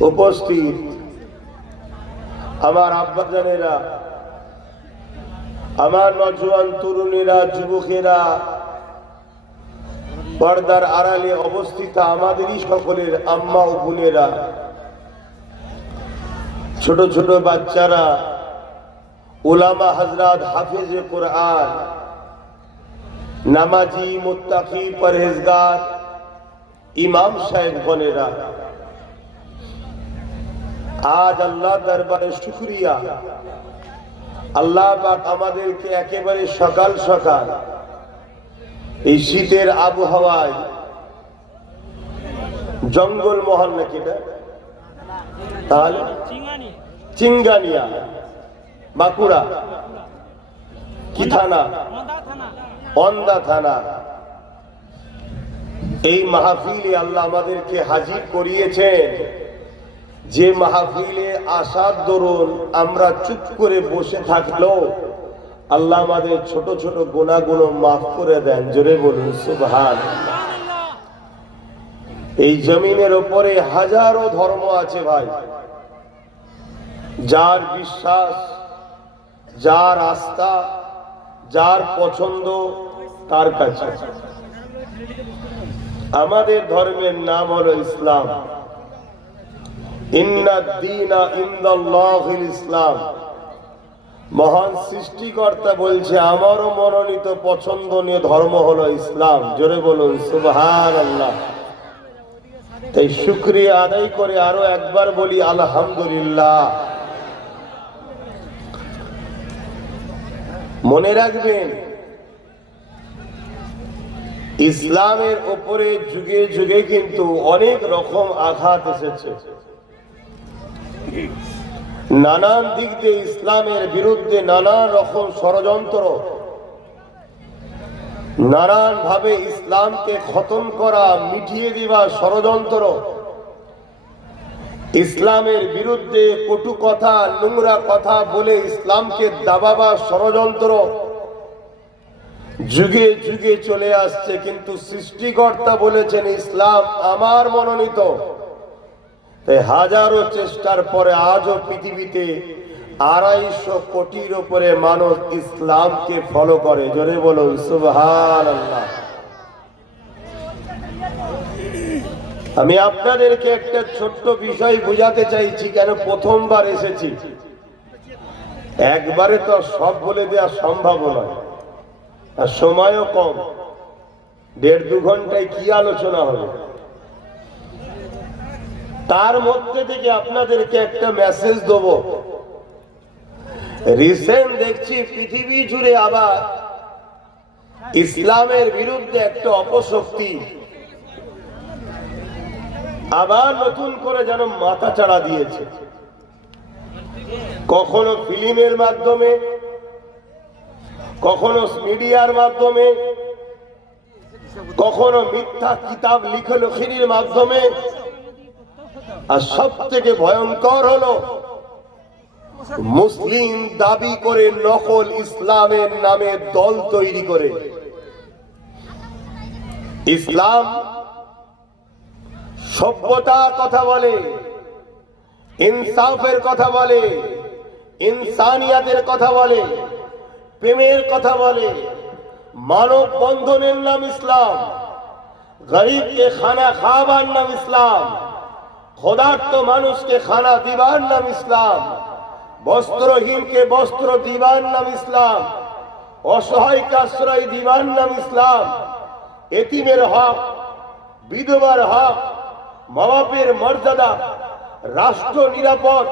উপস্থিত আমার আব্বাজানেরা, আমার নজওয়ান তরুণীরা, যুবকেরা, পর্দার আড়ালে অবস্থিত আমাদেরই সকলের আম্মা ও বোনেরা, ছোট ছোট বাচ্চারা ওলামা হজরত হাফেজে কোরআন, নামাজি মুত্তাকি পরহেজগার, ইমাম সাহেব গনেরা আজ আল্লাহ দরবারে শুক্রিয়া। আল্লাহ পাক আমাদেরকে একেবারে সকাল সকাল এই শীতের আবহাওয়ায় জঙ্গল মহল নাকি তাহলে চিঙ্গানিয়া, বাঁকুড়া, কি থানা? অন্দা থানা। এই মাহফিলে আল্লাহ আমাদেরকে হাজির করিয়েছেন। যে মাহফিলে আসার দরুন আমরা চুপ করে বসে থাকলেও আল্লাহ আমাদের ছোট ছোট গুণাগুলো মাফ করে দেন, জোরে বলুন সুবহান এই জমিনের ওপরে হাজারো ধর্ম আছে ভাই। যার বিশ্বাস, যার আস্থা, যার পছন্দ, তার কাছে। আমাদের ধর্মের নাম হলো ইসলাম। মহান সৃষ্টিকর্তা বলছে, আমারও মনোনীত পছন্দনীয় ধর্ম হলো ইসলাম। জোরে বলুন সুবহান তাই শুক্রিয়া আদায় করে আরও একবার বলি, আলহামদুলিল্লাহ। মনে রাখবেন, ইসলামের উপরে যুগে যুগে কিন্তু অনেক রকম আঘাত এসেছে। নানান দিক দিয়ে ইসলামের বিরুদ্ধে নানান রকম ষড়যন্ত্র নানান ভাবে ইসলামকে খতম করা, মিটিয়ে দিবা ষড়যন্ত্র, ইসলামের বিরুদ্ধে কটু কথা, নোংরা কথা বলে ইসলামকে দাবাবা ষড়যন্ত্র যুগে যুগে চলে আসছে। কিন্তু সৃষ্টিকর্তা বলেছেন, ইসলাম আমার মনোনীত। তাই হাজারো চেষ্টার পরে আজও পৃথিবীতে আড়াইশো কোটির উপরে মানুষ ইসলামকে ফলো করে। জোরে বলুন সুবহান আল্লাহ আমি আপনাদেরকে একটা ছোট্ট বিষয় বুঝাতে চাইছি, কেন প্রথমবার এসেছি? একবারে তো সব বলে দেওয়া সম্ভব নয়, আর সময়ও কম। দেড় দু ঘন্টায় কি আলোচনা হবে? তার মধ্যে থেকে আপনাদেরকে একটা মেসেজ দেব। রিসেন্ট দেখছি পৃথিবী জুড়ে আবার ইসলামের বিরুদ্ধে একটা অপশক্তি। আবার নতুন করে যেন মাথা চাড়া দিয়েছে। কখনো ফিল্মের মাধ্যমে, কখনো মিডিয়ার মাধ্যমে, কখনো মিথ্যা কিতাব লিখে লিখির মাধ্যমে আর সব থেকে ভয়ঙ্কর হলো, মুসলিম দাবি করে নকল ইসলামের নামে দল তৈরি করে। ইসলাম সভ্যতার কথা বলে, ইনসাফের কথা বলে, ইনসানিয়াতের কথা বলে, প্রেমের কথা বলে মানব বন্ধনের নাম ইসলাম, গরিবকে খানা খাওয়াবার নাম ইসলাম ক্ষুধার্ত মানুষকে খানা দিবার নাম ইসলাম, বস্ত্রহীনকে বস্ত্র দিবার নাম ইসলাম, অসহায়কে আশ্রয় দিবার নাম ইসলাম, এতিমের হক, বিধবার হক মা বাপের মর্যাদা, রাষ্ট্র নিরাপদ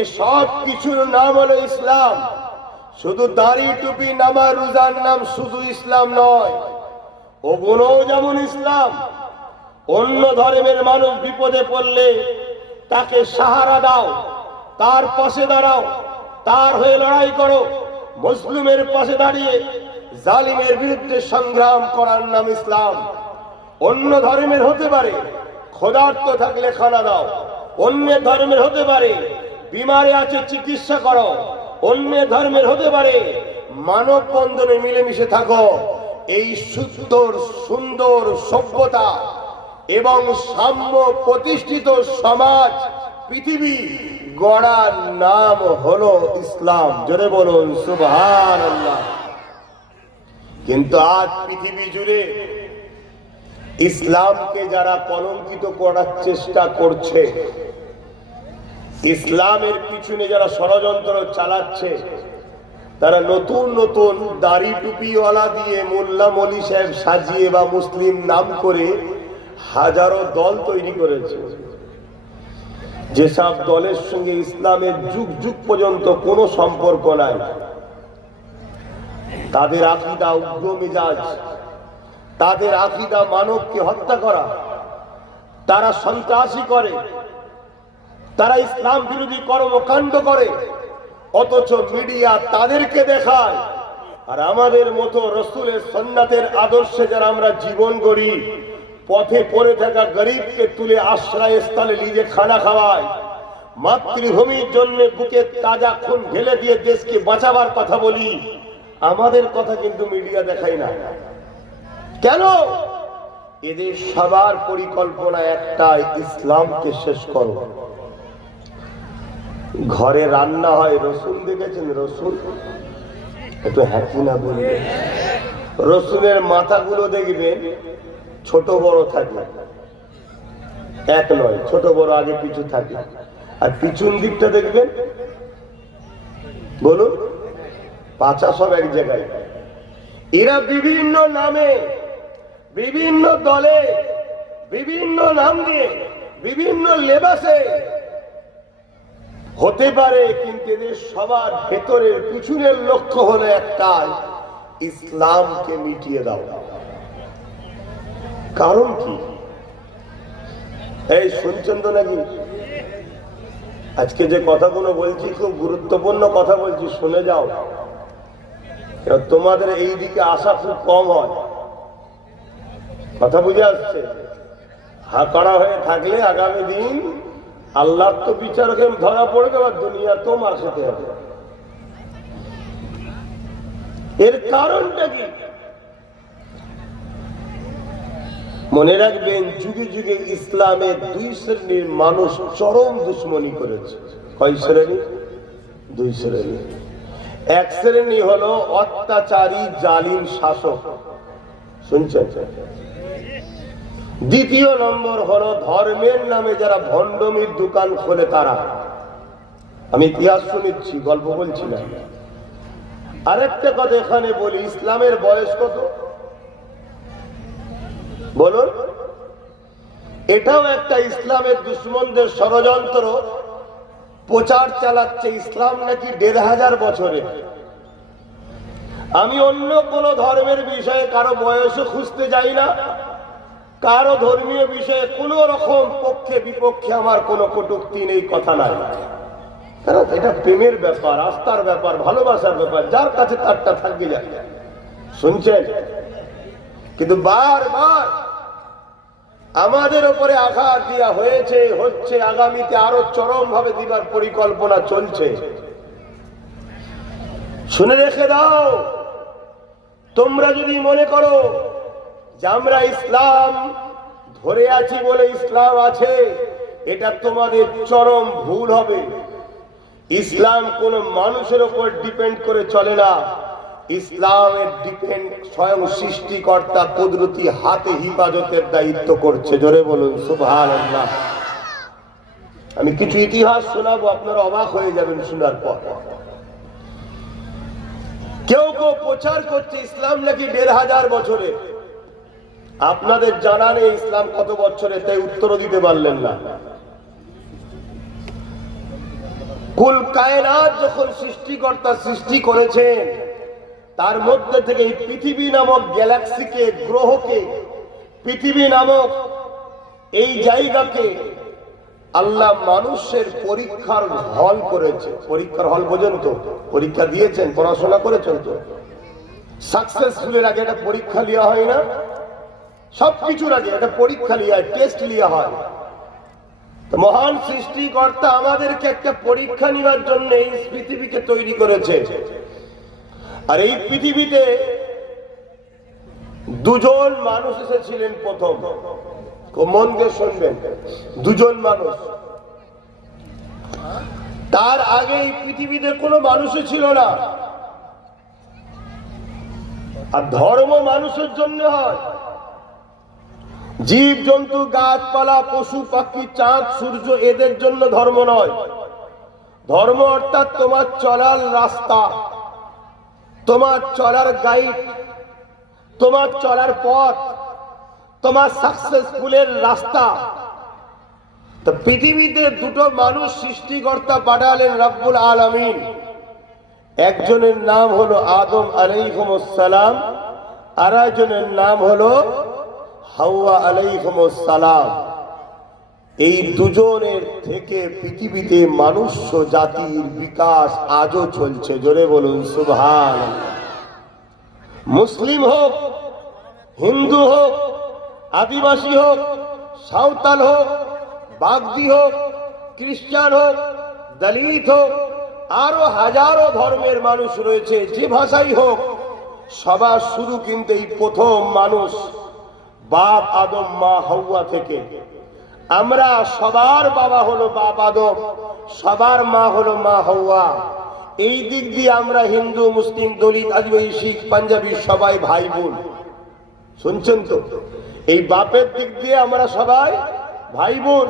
এসব কিছুর নাম হলো ইসলাম। শুধু দাড়ি, টুপি নামা রোজার নাম শুধু ইসলাম নয়, ওগুলোও যেমন ইসলাম অন্য ধর্মের মানুষ বিপদে পড়লে তাকে সাহারা দাও, তার পাশে দাঁড়াও, তার হয়ে লড়াই করো। মুসলিমের পাশে দাঁড়িয়ে জালিমের বিরুদ্ধে সংগ্রাম করার নাম ইসলাম। অন্য ধর্মের হতে পারে ক্ষুধার্ত থাকলে খানা দাও। অন্য ধর্মের হতে পারে বিমারে আছে চিকিৎসা করো। অন্য ধর্মের হতে পারে মানব বন্ধনে মিলেমিশে থাকো। এই সুন্দর সুন্দর সভ্যতা এবং সাম্য প্রতিষ্ঠিত সমাজ, পৃথিবী গড়ার নাম হলো ইসলাম। জোরে বলুন সুবহান কিন্তু আজ পৃথিবী জুড়ে ইসলামকে যারা কলঙ্কিত করার চেষ্টা করছে, ইসলামের পিছনে যারা ষড়যন্ত্র চালাচ্ছে, তারা নতুন নতুন দাড়ি টুপিওয়ালা দিয়ে মোল্লা মলি সাহেব সাজিয়ে বা মুসলিম নাম করে হাজারো দল তৈরি করেছে। যেসব দলের সঙ্গে ইসলামের যুগ যুগ পর্যন্ত কোনো সম্পর্ক নাই, তাদের আকিদা, উগ্র মেজাজ, তাদের আকিদা মানবকে হত্যা করা, তারা সন্ত্রাসী করে, তারা ইসলাম বিরোধী কর্মকাণ্ড করে, অথচ মিডিয়া তাদেরকে দেখায়। আর আমাদের মতো রসুলের সন্ন্যাতের আদর্শে যারা আমরা জীবন গড়ি পথে পড়ে থাকা গরিবকে তুলে আশ্রয় স্থলে নিজে খানা খাওয়ায়। মাতৃভূমির জন্য বুকে তাজা খুন ঢেলে দিয়ে দেশকে বাঁচাবার কথা বলি। আমাদের কথা কিন্তু মিডিয়া দেখাই না। কেন? এদের সবার পরিকল্পনা একটাই, ইসলামকে শেষ করো। ঘরে রান্না হয়, রসুন দেখেছেন? রসুন? একটু হ্যাকি না বলবে রসুনের মাথাগুলো দেখবেন ছোট বড় থাকে এক নয়, ছোট বড় আগে পিছু থাকে আর পিছন দিকটা দেখবেন, বলুন পাচা সব এক জায়গায়। এরা বিভিন্ন নামে, বিভিন্ন দলে, বিভিন্ন নাম দিয়ে, বিভিন্ন লেবাসে হতে পারে, কিন্তু এদের সবার ভেতরের, পিছনের লক্ষ্য হলো একটাই, ইসলামকে মিটিয়ে দাও। কারণ কি? এই শুনছেন তো নাকি? আজকে যে কথাগুলো বলছি, খুব গুরুত্বপূর্ণ কথা বলছি, শুনে যাও। তোমাদের এই দিকে আসা খুব কম হয়। কথা বুঝে আসছে? হা করা হয়ে থাকলে আগামী দিন আল্লাহ তো বিচারকে ধরা পড়বে আর দুনিয়া তোমার খেতে হবে। এর কারণটা কি? মনে রাখবেন, যুগে যুগে ইসলামের দুই শ্রেণির মানুষ চরম দুশ্মনী করেছে। কয় শ্রেণি? দুই শ্রেণি। এক শ্রেণি হলো অত্যাচারী, জালিম শাসক। শুনছেন? দ্বিতীয় নম্বর হলো ধর্মের নামে যারা ভণ্ডমির দোকান খোলে তারা। আমি ইতিহাস শুনেছি, গল্প বলছি না আরেকটা কথা এখানে বলি, ইসলামের বয়স কত? বলুন। এটাও একটা ইসলামের দুশ্মনদের ষড়যন্ত্র। প্রচার চালাচ্ছে ইসলাম নাকি দেড় হাজার বছরে। আমি অন্য কোন ধর্মের বিষয়ে কারও বয়সও খুঁজতে যাই না। কারও ধর্মীয় বিষয়ে কোন রকম পক্ষে বিপক্ষে আমার কোনো কটুক্তি নেই, কথা নাই। এটা প্রেমের ব্যাপার, আস্থার ব্যাপার, ভালোবাসার ব্যাপার, যার কাছে তারটা থাকবে যায় শুনছেন? কিন্তু বারবার আমাদের উপরে আঘাত দেওয়া হয়েছে, হচ্ছে, আগামীতে আরও চরম ভাবে দিবার পরিকল্পনা চলছে। শুনে রেখে দাও, তোমরা যদি মনে করো যে আমরা ইসলাম ধরে আছি বলে ইসলাম আছে, এটা তোমাদের চরম ভুল হবে। ইসলাম কোন মানুষের উপর ডিপেন্ড করে চলে না। ইসলামের ডিপেন্ড স্বয়ং সৃষ্টিকর্তা কুদরতি হাতে হিফাজতের দায়িত্ব করছে। জোরে বলুন সুভান আমি কিছু ইতিহাস শোনাবো, আপনারা অবাক হয়ে যাবেন শোনার পর। কেউ কেউ প্রচার করছে ইসলাম নাকি দেড় হাজার বছরে। আপনাদের জানা নেই ইসলাম কত বছরে, তাই উত্তরও দিতে পারলেন না। কুল কায়নাত যখন সৃষ্টিকর্তা সৃষ্টি করেছেন তার মধ্যে থেকে এই পৃথিবী নামক গ্যালাক্সিকে, গ্রহকে, পৃথিবী নামক এই জায়গাকে আল্লাহ মানুষের পরীক্ষার হল করেছে। পরীক্ষার হল পর্যন্ত পরীক্ষা দিয়েছেন, পড়াশোনা করেছেন তো? সাকসেসফুলের আগে একটা পরীক্ষা নেওয়া হয় না? সবকিছুর আগে একটা পরীক্ষা নেওয়া হয় টেস্ট নেওয়া হয়। মহান সৃষ্টিকর্তা আমাদেরকে একটা পরীক্ষা নেওয়ার জন্য এই পৃথিবীকে তৈরি করেছে। আর এই পৃথিবীতে দুজন মানুষ এসেছিলেন প্রথম। মন দিয়ে শুনবেন। দুজন মানুষ। তার আগে এই পৃথিবীতে কোনো মানুষই ছিল না। আর ধর্ম মানুষের জন্য হয়। জীব জন্তু গাছপালা, পশু, পাখি, চাঁদ, সূর্য এদের জন্য ধর্ম নয়। ধর্ম অর্থাৎ তোমার চলার রাস্তা। তোমার চলার গাইড তোমার চলার পথ, তোমার সাকসেসফুলের রাস্তা। তো পৃথিবীতে দুটো মানুষ সৃষ্টিকর্তা পাঠালেন রব্বুল আলমিন। একজনের নাম হলো আদম আলাইকুমসালাম আর একজনের নাম হলো হাওয়া আলাইকুমসালাম এই দুজনের থেকে পৃথিবীতে মানুষ জাতির বিকাশ আজও চলছে। জোরে বলুন সুভান মুসলিম হোক, হিন্দু হোক, আদিবাসী হোক, সাঁওতাল হোক, বাগদি হোক, খ্রিস্টান হোক, দলিত হোক, আরও হাজারো ধর্মের মানুষ রয়েছে, যে ভাষাই হোক, সবার শুরু কিন্তু এই প্রথম মানুষ বাপ আদম মা হাওয়া থেকে। আমরা সবার বাবা হলো আদম সবার মা হলো মা হাওয়া। এই দিক দিয়ে আমরা হিন্দু, মুসলিম, দলিত, আদিবাসী, শিখ, পাঞ্জাবি সবাই ভাই বোন। শুনছেন তো? এই বাপের দিক দিয়ে আমরা সবাই ভাই বোন।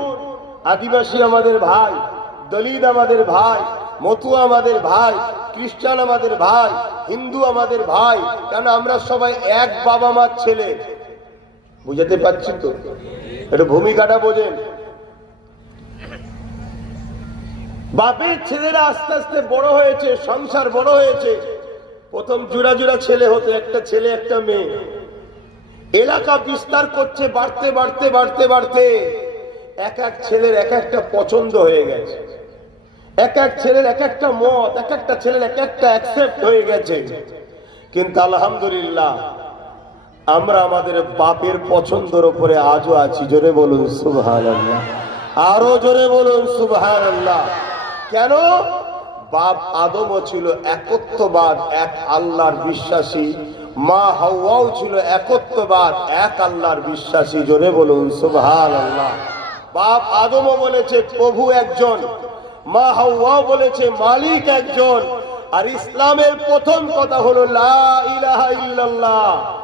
আদিবাসী আমাদের ভাই, দলিত আমাদের ভাই, মতুয়া আমাদের ভাই, খ্রিস্টান আমাদের ভাই, হিন্দু আমাদের ভাই, কেন আমরা সবাই এক বাবা মার ছেলে? বুঝাতে পারছি তো? একটু ভূমিকাটা বোঝেন। বাপের ছেলেরা আস্তে আস্তে বড় হয়েছে, সংসার বড় হয়েছে। প্রথম জোড়া জোড়া ছেলে হতো, একটা ছেলে, একটা মেয়ে। এলাকা বিস্তার করছে বাড়তে বাড়তে বাড়তে বাড়তে। এক এক ছেলের এক একটা পছন্দ হয়ে গেছে। এক এক ছেলের এক একটা মত, এক একটা ছেলের এক একটা অ্যাকসেপ্ট হয়ে গেছে। কিন্তু আলহামদুলিল্লাহ আমরা আমাদের বাপের পছন্দের উপরে আজও আছি। জোরে বলুন সুবহান আরও জোরে বলুন সুবহান কেন? বাপ আদমও ছিল একত্ববাদ, এক আল্লাহর বিশ্বাসী। মা হাওয়াও ছিল একত্ববাদ, এক আল্লাহর বিশ্বাসী। জোরে বলুন সুবহান আল্লাহ বাপ আদমও বলেছে, প্রভু একজন। মা হাওয়াও বলেছে, মালিক একজন। আর ইসলামের প্রথম কথা হলো, লা ইলাহা ইল্লাল্লাহ।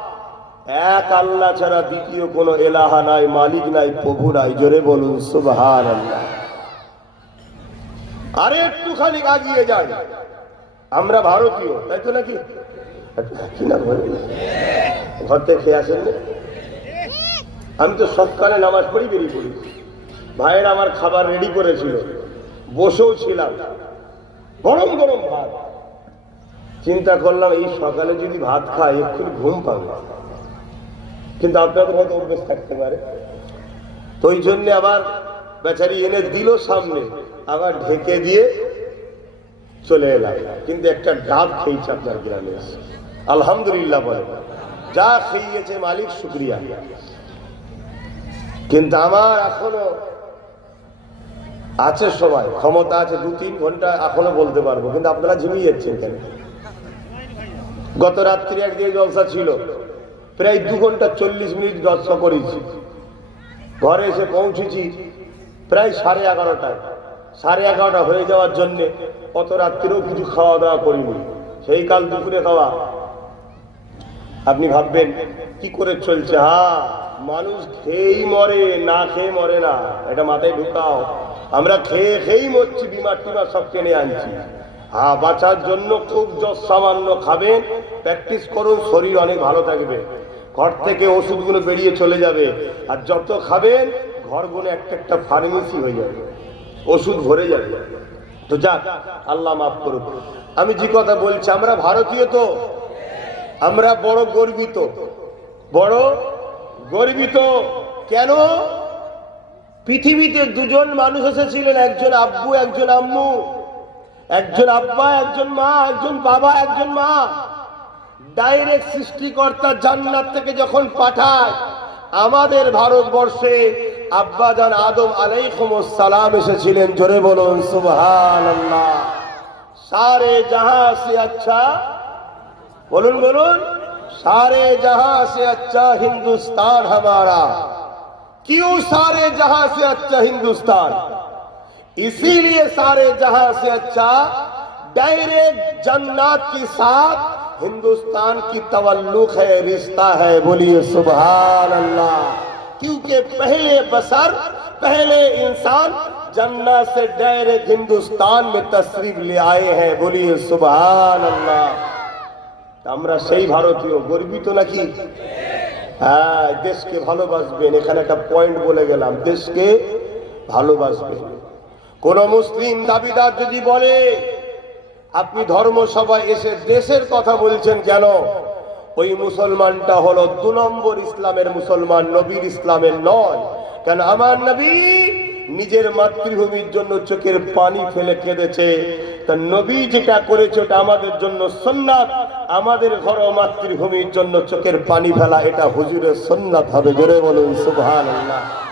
এক আল্লাহ ছাড়া দ্বিতীয় কোনো এলাহা নাই, মালিক নাই, প্রভু নাই। জোরে বলুন সুবহান আল্লাহ আরে একটুখানি আগিয়ে যাই আমরা ভারতীয়, তাই তো নাকি? ঘর থেকে খেয়ে আসেন আমি তো সকালে নামাজ পড়ি, বেরিয়ে পড়ি। ভাইয়ের আমার খাবার রেডি করেছিল। বসেও ছিলাম। গরম গরম ভাত। চিন্তা করলাম, এই সকালে যদি ভাত খাই একটু ঘুম পাবে। কিন্তু আপনাদের হয়তো অভ্যেস থাকতে পারে। তো ওই জন্য আবার বেচারি এনে দিল সামনে, আবার ঢেকে দিয়ে চলে এলাম। কিন্তু একটা ডাব খেয়েছে আপনার গ্রামে আলহামদুলিল্লাহ বলে, যা খেয়েছে মালিক, শুক্রিয়া। কিন্তু আমার এখনও আছে সবাই ক্ষমতা আছে দু তিন ঘণ্টা এখনও বলতে পারব। কিন্তু আপনারা ঝিমিয়ে যাচ্ছেন কেন? গত রাত্রি একদিকে জলসা ছিল। প্রায় দু ঘণ্টা চল্লিশ মিনিট জলসা করেছি। ঘরে এসে পৌঁছেছি প্রায় সাড়ে এগারোটায়। সাড়ে এগারোটা হয়ে যাওয়ার জন্যে কত রাত্রিরেও কিছু খাওয়া দাওয়া করিনি। সেই কাল দুপুরে খাওয়া। আপনি ভাববেন, কি করে চলছে? হা, মানুষ খেয়েই মরে, না খেয়ে মরে না। এটা মাথায় ঢুকাও। আমরা খেয়ে খেয়েই মরছি, বিমার টিমার সব কিনে আনছি। হা, বাঁচার জন্য খুব যত সামান্য খাবেন। প্র্যাকটিস করুন, শরীর অনেক ভালো থাকবে। ঘর থেকে ওষুধগুলো বেরিয়ে চলে যাবে। আর যত খাবেন ঘরগুলো একটা একটা ফার্মেসি হয়ে যাবে। ওষুধ ভরে যাবে। তো যাক, আল্লাহ মাফ করুক। আমি যে কথা বলছি, আমরা ভারতীয় তো। আমরা বড় গর্বিত। বড় গর্বিত। কেন? পৃথিবীতে দুজন মানুষ এসেছিলেন, একজন আব্বু, একজন আম্মু। একজন আব্বা, একজন মা, একজন বাবা, একজন মা। ডাইরেক্ট সৃষ্টিকর্তা জান্নাত থেকে যখন পাঠায় আমাদের ভারতবর্ষে আব্বাজান আদম আলাইকুম সালাম এসেছিলেন জোরে বলুন সুবহানাল্লাহ সারে জাহাঁ সে আচ্ছা बोलून बोलून सारे जहां से अच्छा हिंदुस्तान हमारा क्यों सारे जहां से अच्छा हिंदुस्तान इसीलिए सारे जहां से अच्छा डायरेक्ट जन्नत के साथ हिंदुस्तान की तवल्लुक है रिश्ता है बोलिए सुभान अल्लाह क्योंकि पहले बसर पहले इंसान जन्नत से डायरेक्ट हिंदुस्तान में तशरीफ ले आए हैं बोलिए सुभान अल्लाह আমরা সেই ভারতীয় গর্বিত নাকি হ্যাঁ দেশকে ভালোবাসবেন এখানে একটা পয়েন্ট বলে গেলাম দেশকে ভালোবাসবেন কোন মুসলিম দাবিদার যদি বলে আপনি ধর্মসভায় এসে দেশের কথা বলছেন কেন? ওই মুসলমানটা হলো দু নম্বর ইসলামের মুসলমান, নবীর ইসলামের নয়। কেন আমার নবী নিজের মাতৃভূমির জন্য চোখের পানি ফেলে কেঁদেছে। তা নবী যেটা করেছে ওটা আমাদের জন্য সন্ন্যাত আমাদের ঘর মাতৃভূমির জন্য চোখের পানি ফেলা এটা হুজুরের সন্ন্যাত হবে। জোরে বলুন, সুবহানাল্লাহ।